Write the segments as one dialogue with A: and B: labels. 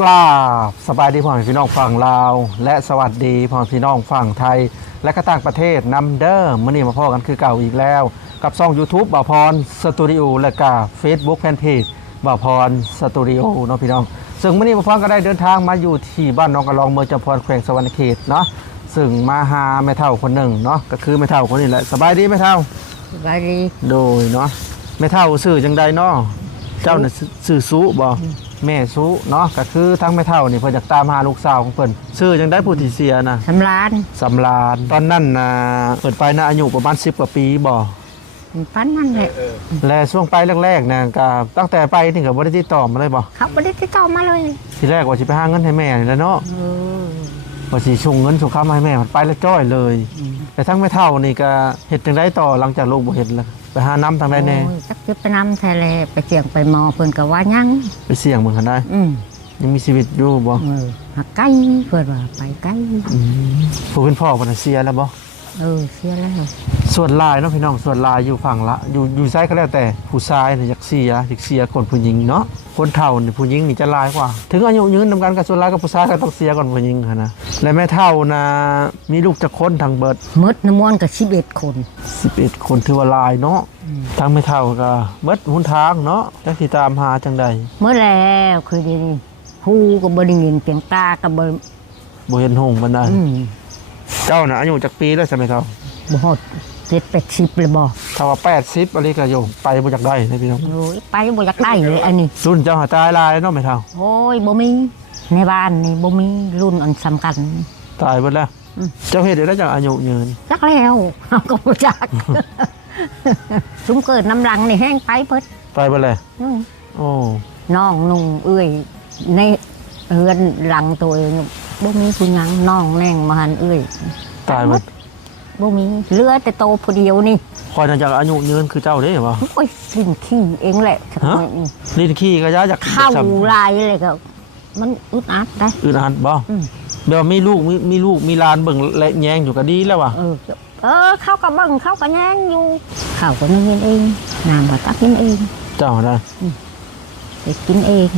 A: กราบสบายดีพ่อแม่พี่น้องฝั่งลาว และสวัสดีพ่อแม่พี่น้องฝั่งไทย และก็ต่างประเทศนำเด้อมื่อนี้มาพ่อกันคือเก่าอีกแล้ว กับช่อง YouTube บ่าวพรสตูดิโอและก็ Facebook Fanpage บ่าวพรสตูดิโอเนาะพี่น้อง ซึ่งมื่อนี้บ่าวพรก็ได้เดินทางมาอยู่ที่บ้านน้องกระลองเมืองจำพรแขวงสวรรณเขตเนาะซึ่งมาหาแม่เฒ่าคนหนึ่งเนาะก็คือแม่เฒ่าคนนี้แหละสบายดีแม่เฒ่า
B: สบายดี
A: โดยเนาะแม่เฒ่าซื้อจังใดเนาะเจ้าน่ะซื้อซุบ่ แม่ซุเนาะก็คือทั้งแม่เฒ่านี่เพิ่นอยากตามหาลูกสาวของเพิ่นซื้อจังได้ผู้ที่เสียนะ
B: สำราน
A: สำราญตอนนั้นน่ะเปิดไปน่ะอายุประมาณ10กว่าปีบ่
B: ฟันนั่นแหละ
A: และช่วงไปแรกๆน่ะก็ตั้งแต่ไปนี่ก็บ่ได้ติดต่อมาเลยบ่
B: เขาไม่ได้ติดต่อมาเลย
A: ทีแรกว่าสิไปหาเงินให้แม่นี่แหล้วเนาะ
B: เออ
A: ว่าสิส่งเงินส่งค้ำให้แม่มันไปแล้วจ้อยเลย แต่ทั้งแม่เฒ่านี่ก็เฮ็ดจังไดต่อหลังจากลูกบ่เฮ็ดแล้ว ไปหาน้ำทางใดแน่
B: โอ้ยจักจะไปนำแทเลไปเจียงไปมอเพิ่นก็ว่ายัง
A: ไปเสี่ยงเหมือนกันได้
B: อืม
A: ยังมีชีวิตอยู่บ่
B: เออหักไก่เพิ่นว่าไปไก่
A: ผู้เป็นพ่อเป็นเสียแล้วบ่
B: เออเสียแล้ว
A: ส่วนลายเนาะพี่น้องส่วนลายอยู่ฝั่งละอยู่อยู่ไซก็แล้วแต่ผู้ชายเนี่ยอยากเสียอยากเสียคนผู้หญิงเนาะ คนเฒ่าเนี่ยผู้หญิงนี่จะลายกว่า ถึงอายุยืนนำกันกับส่วนลายกับผู้ชายก็ต้องเสียก่อนผู้หญิงหั้นนะและแม่เฒ่านะมีลูกจะคนทางเบิด
B: หมดน้ำมวนกับ11คน
A: 11 คนถือว่าลายเนาะทางแม่เฒ่าก็เบิดหนทางเนาะจักสิตามหาจังใด
B: เมื่อแล้วคือดีนี่ฮู้ก็บ่ได้ยินเสียงตาก็บ่
A: บ่เห็นหงส์ปานใด
B: อืม
A: เจ้าน่ะอายุจักปีแล้วใช่ไหมเฒ่า
B: บ่ฮอด 7 80เลยบ่
A: ถ้าว่า80อะไรก็อยู่ไปบ่จักได้นะพี่น้อง
B: โอ้ยไปบ่อยากได้เลยอันนี้
A: รุ่นเจ้าหาตายลายเนาะแม่เฒ่า
B: โอ้ยบ่มีในบ้านนี่บ่มีรุ่นอันสำคัญ
A: ตายหมดแล้ว
B: อืม
A: เจ้าเฮ็ดได้จากอายุยืน
B: จักแล้วเอาก็บ่จักซุ้มเกิดน้ำลังนี่แห้งไปเพิด
A: ตายหมดเลย
B: นู่น
A: โอ้
B: น้องนุ่งเอื้อยในเฮือนหลังตัวเองบ่มีผู้หยังน้องแน่งมาหันเอื้อย
A: ตายหมด
B: บ่มีเหลือแต่โตผู้เดียวนี่
A: คอยน่าจากอายุยืนคือเจ้าเด้บ่
B: โอ้ยสิ้นขี้เองแหละ
A: ฮะลิ้นขี้ก็ยาจาก
B: เข้าลายเลยก็มันอึดอัดได้
A: อื่นอันบ่
B: อืม
A: เดี๋ยวมีลูกมีมีลูกมีหลานเบิ่งและแยงอยู่ก็ดีแล้วว่ะ
B: เออเออเข้ากับเบิ่งเข้ากับแย่งอยู่ข้าวก็นึกกินเองน้ำก็ตักกินเอง
A: เจ้านะ
B: ไปกินเอง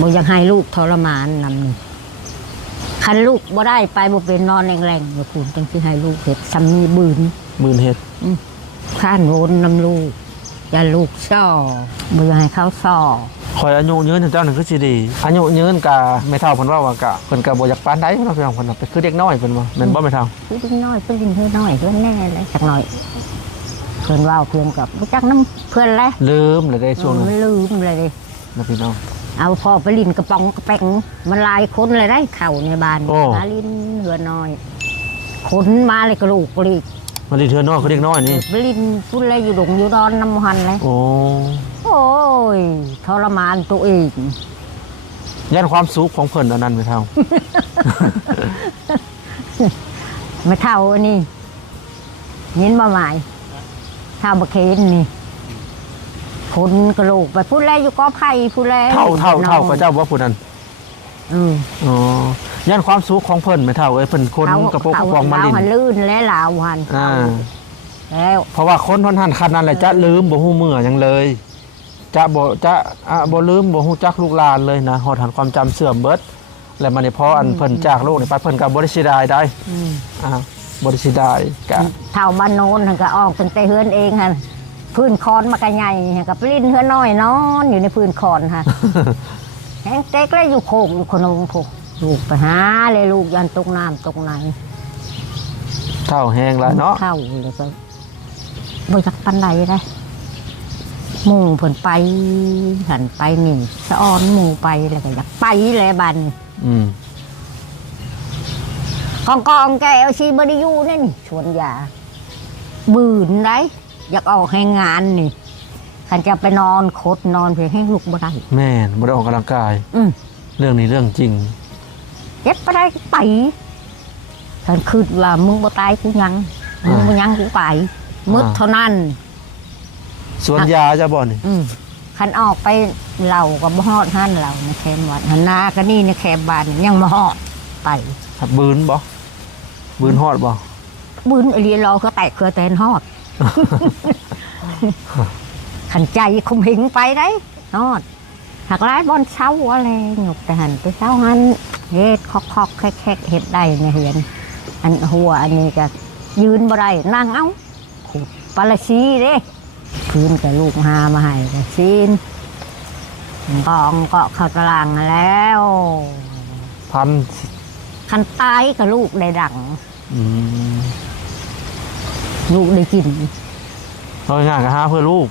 B: บ่อยากให้ลูกทรมานนำนี่ คันลูกบ่ได้ไปบ่เป็นนอนแรงๆอย่าคุณจังสิให้ลูกเฮ็ดซ้ำมีบืน
A: หมื่นเฮ็ด
B: ข้านโวนนำลูก อย่าลูกซ่อบ่อยากให้เขาซ่อ
A: คอยอายุยืนเจ้านึงคือสิดีอายุยืนกะไม่เท่าเพิ่นว่าว่ากะเพิ่นก็บ่อยากปานใดเนาะพี่น้องเพิ่นน่ะเป็นคือเด็กน้อยเพิ่นว่าแม่นบ่ไม่เท่า
B: คือดิ้งน้อยเพิ่นดิ้งเพิ่นน้อยเพิ่นแน่เลยจักหน่อย เพิ่นเว้าเพียงกับบ่จักน้ำเพิ่นแหละ
A: ลืมเลยได้ช่วง
B: เออ
A: นั้น
B: มันลืมเลยดิ
A: นะพี่น้อง
B: เอาพอไปลินกระป๋องกระแปงมันหลายคนเลยได้เข่าในบ้าน
A: โอ้
B: หาลินเหือน้อยขนมาเลยกระลูกกระลีก
A: มันดีเทื่อน้อยคือเด็กน้อยนี่
B: ไปลินพุ่นเลยอยู่ดงอยู่ดอนน้ำหันเลย
A: โอ้
B: โอ้ยทรมานตัวเอง
A: ยันความสุขของเพิ่นอันนั้นไม่เท่า
B: ไม่เท่าอันนี้ยินมาหมายเท่าบะเคนนี่ คนกระโหลกไปพูดแล้วอยู่กอไผ่พูดแล้ว
A: เท่าเท่าเท่ากับเจ้าว่าผู้นั้น
B: อืม
A: อ๋อย่านความสุขของเพิ่นไม่เท่าเอ้ยเพิ่นคนกระโปรงกระปองมาลิน
B: เหันลื่นและลาวหัน
A: อ่า
B: แล้ว
A: เพราะว่าคนทนหันคันนั้นแหละจะลืมบ่ฮู้เมื่อหยังเลย จะบ่จะอะบ่ลืมบ่ฮู้จักลูกหลานเลยนะฮอดหันความจำเสื่อมเบิด แล้วมันนี่พออันเพิ่นจากโลกนี่ไปเพิ่นก็บ่ได้เสิดายได้
B: อืม
A: อ่าบ่ได้เสิดายกะ
B: เท่าบ้านโน้นหั่นก็ออกตั้งแต่เฮือนเองฮะ พื้นคอนมากระใหญ่หั่นกับลิ้นเฮือนน้อยนอนอยู่ในพื้นคอนค่ะแห้งเต็กเลยอยู่โคกอยู่คนงโคกลูกไปหาเลยลูกยันตกน้ำตกไหน
A: เท่าแห้งแล้วเนาะ
B: เข้าเลยก็บ่อยากปันใดได้หมู่เพิ่นไปหันไปนี่สะออนหมู่ไปแล้วก็อยากไปแหละบัดน
A: อืม
B: กองกองแกเอาชีบไดิยูนี่นี่ชวนยา บืนได้ อยากออกให้งานนี่ขันจะไปนอนคดนอนเพียงให้ลูกบ่ได้
A: แม่นบ่ได้ออกกำลังกาย
B: อืม
A: เรื่องนี้เรื่องจริง
B: เจ็บไปได้ก็ไปขันคืดว่ามึงบ่ตายกูยังมึงบ่ยังกูไปมืด
A: อ่า
B: เท่านั้น
A: สวนยาจะบ่นี่
B: อืมขันออกไปเหล่ากับบ่ฮอดหันเหล่าในแคมป์วัดหันนาก็นี่ในแคมป์บ้านยังบ่ฮอดไป
A: ครับบืนบ่บืนฮอดบ่
B: บืนไอเรียนรอเขาแตกเครือแตนฮอด ขันใจคุมหิงไปได้ฮอดหักร้ายบอนเช้าอะไรหยกแต่หันไปเช้าหันเฮ็ดคอกคอกแคกแคกเฮ็ดได้ในเฮือนอันหัวอันนี้ก็ยืนบ่ได้นั่งเอ้าขุดปลาชีเด้พื้นกับลูกหามาให้ก็ซีนกองเกาะเข้าตารางแล้ว
A: พัน
B: คันตายกับลูกได้ดัง
A: อืม
B: ลูกได้กิน
A: เราง่ายๆก็หาเพื่อลูก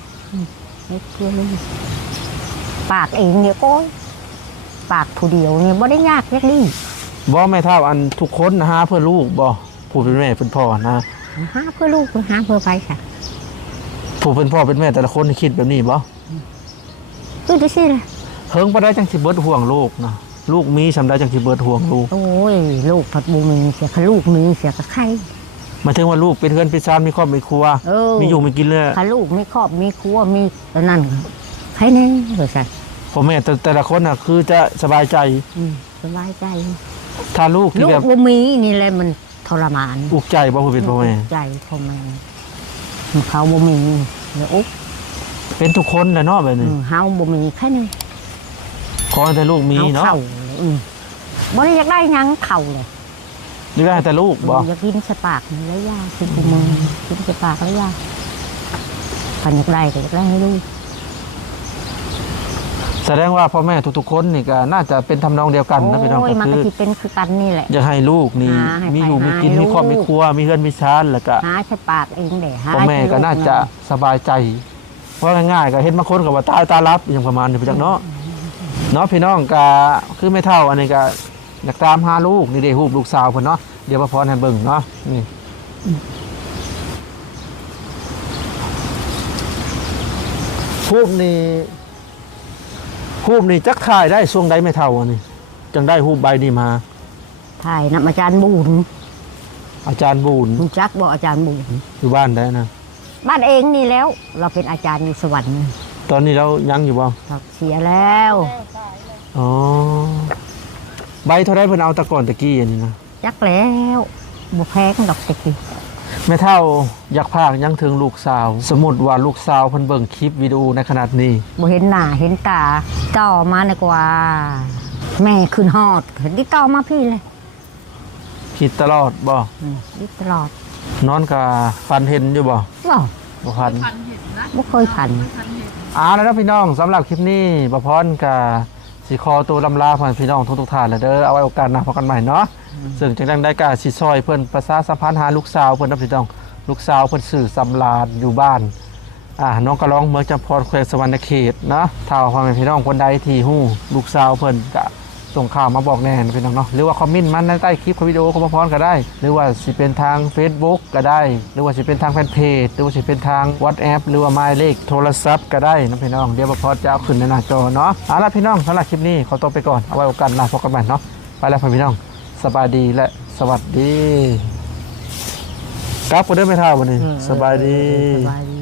B: เฮ็ดเพื่อลูกปากเองเนี่ยโอ้ยปากผู้เดียวเนี่ยบ่ได้ยากยักนี่
A: บ่แม่เท่าอันทุกคนหาเพื่อลูกบ่ผู้เป็นแม่เป็นพ่อนะ
B: หาเพื่อลูกหาเพื่อไปค่ะ
A: ผู้เป็นพ่อเป็นแม่แต่ละคนคิดแบบนี้บ่
B: คือจะสิล่ะ
A: เฮิงบ่ได้จังสิเบิดห่วงลูกนะลูกมีสำได้จังสิเบิดห่วงลูก
B: โอ้ยลูกผัดบูมีเสียกับลูกมีเสียกับใคร
A: หมายถึงว่าลูกเป็นเพื่อนเป็นชานมีครอบมีครัว
B: เออ
A: มีอยู่มีกินเลย
B: ถ้าลูกมีครอบมีครัวมีอันนั่นใครแน่เออใช่
A: พ่อแม่แต่แต่ละคนน่ะคือจะสบายใจ
B: อืมสบายใจ
A: ถ้าลูกที่
B: ลูก
A: แบบ
B: บ่มีนี่แหละมันทรมาน
A: อุกใจบ่ผู้เป็นพ่อแม่
B: ใจพ่อแม่เขาบ่มีเดี๋ยวอุ๊บ
A: เป็นทุกคนแหละเนาะแบบ
B: อื
A: นี้
B: มเฮาบ่มีแค่นี้
A: ขอให้แต่ลูกมี
B: เฮา
A: เนาะ
B: เข้าอืมบ่ได้อยากได้หยังเข้าเลย
A: นี่ได้แต่ลูกบ่
B: อยากกินใส่ปากนี่แล้วยากินกูมือกินใส่ปากแล้วยาคันอยากได้ก็อยากได้ให้ลูก
A: แสดงว่าพ่อแม่ทุกๆคนนี่ก็น่าจะเป็นทำนองเดียวกันนะพี่น้อง
B: โอ้ย
A: ก็
B: มัน
A: คื
B: ก็
A: อ
B: สิเป็นคือกันนี่แหละ
A: อยากให้ลูกนี่
B: หาให้
A: มีอยู่
B: ไป
A: มีกิน
B: หาให้
A: มีครอบ
B: ลูก
A: มีครัวมีเพื่อนมีชานแล้วก็
B: หาใส่ปากเองเด้หา
A: พ่อแม่ก็น่าจะสบายใจเพราะง่ายๆก็เห็นบางคนก็ว่าตายตารับอย่างประมาณนี้ไปจักเนาะเนาะพี่น้องก็คือไม่เท่าอันนี้ก็ อยากตามหาลูกนี่เด้ฮูบลูกสาวเพิ่นเนาะเดี๋ยวมาพรให้เบิ่งเนาะนี่ฮูบนี่ฮูบนี่จักถ่ายได้ช่วงใดไม่เท่าอันนี้จังได้ฮูบใบนี้มา
B: ถ่ายนํอาจารย์บูน
A: อาจารย์บูน
B: รู้จักบ่อาจารย์บูน
A: อยู่บ้านได้นะ
B: บ้านเองนี่แล้ว เราเป็นอาจารย์อยู่สวรรค์
A: ตอนนี้เรายังอยู่บ่
B: เราเสียแล้ว
A: อ๋อ ใบเท่าไรเพิ่นเอาแตะก่อนตะกี้อันนี้นะ
B: จักแล้วบ่แพงดอกตะกี้
A: แม่เท่าอยากพากยังถึงลูกสาว สมมุติว่าลูกสาวเพิ่นเบิ่งคลิปวิดีโอในขนาดนี้
B: บ่เห็นหน้าเห็นตาต่อมาดีกว่า แม่ขึ้นฮอดเห็นดิต่อมาพี่เลย
A: คิดตลอดบ่
B: อืมดิตลอด
A: นอนกับฟันเห็นอยู่บ่
B: บ่
A: บ่ฟัน
B: บ่เคยผ่าน
A: อ่าแล้วนะพี่น้องสำหรับคลิปนี้บ่พรกับ สิคอตัวลำลาผ่านพี่น้องทุกๆท่านแล้วเด้อเอาไว้โอกาสหน้าพบกันใหม่เนาะซึ่งจังได้กาสิซอยเพิ่นประชาสัมพันธ์หาลูกสาวเพิ่นนะพี่น้อง ลูกสาวเพิ่นสื่อสำลาญอยู่บ้านอ่าน้องกระร้องเมืองจำพรแขวงสวรรณเขตเนาะถ้าว่าพ่อแม่พี่น้องคนใดที่ฮู้ลูกสาวเพิ่นก็ ส่งข่าวมาบอกแน่นะพี่น้องเนาะหรือว่าคอมเมนต์มันในใต้คลิปวิดีโอของพ่อพรก็ได้ หรือว่าสิเป็นทาง Facebook ก็ได้ หรือว่าสิเป็นทางแฟนเพจหรือว่าสิเป็นทาง WhatsApp หรือว่าหมายเลขโทรศัพท์ก็ได้นะพี่น้องเดี๋ยวพ่อพรจะเอาขึ้นในหน้าจอเนาะเอาล่ะพี่น้องสำหรับคลิปนี้ขอตัวไปก่อนเอาไว้โอกาสหน้าพบกันใหม่เนาะไปแล้วพ่อพี่น้องสบายดีและสวัสดีกลับกันเด้อไม่เท่าวันนี้สบายดี
B: สบายดี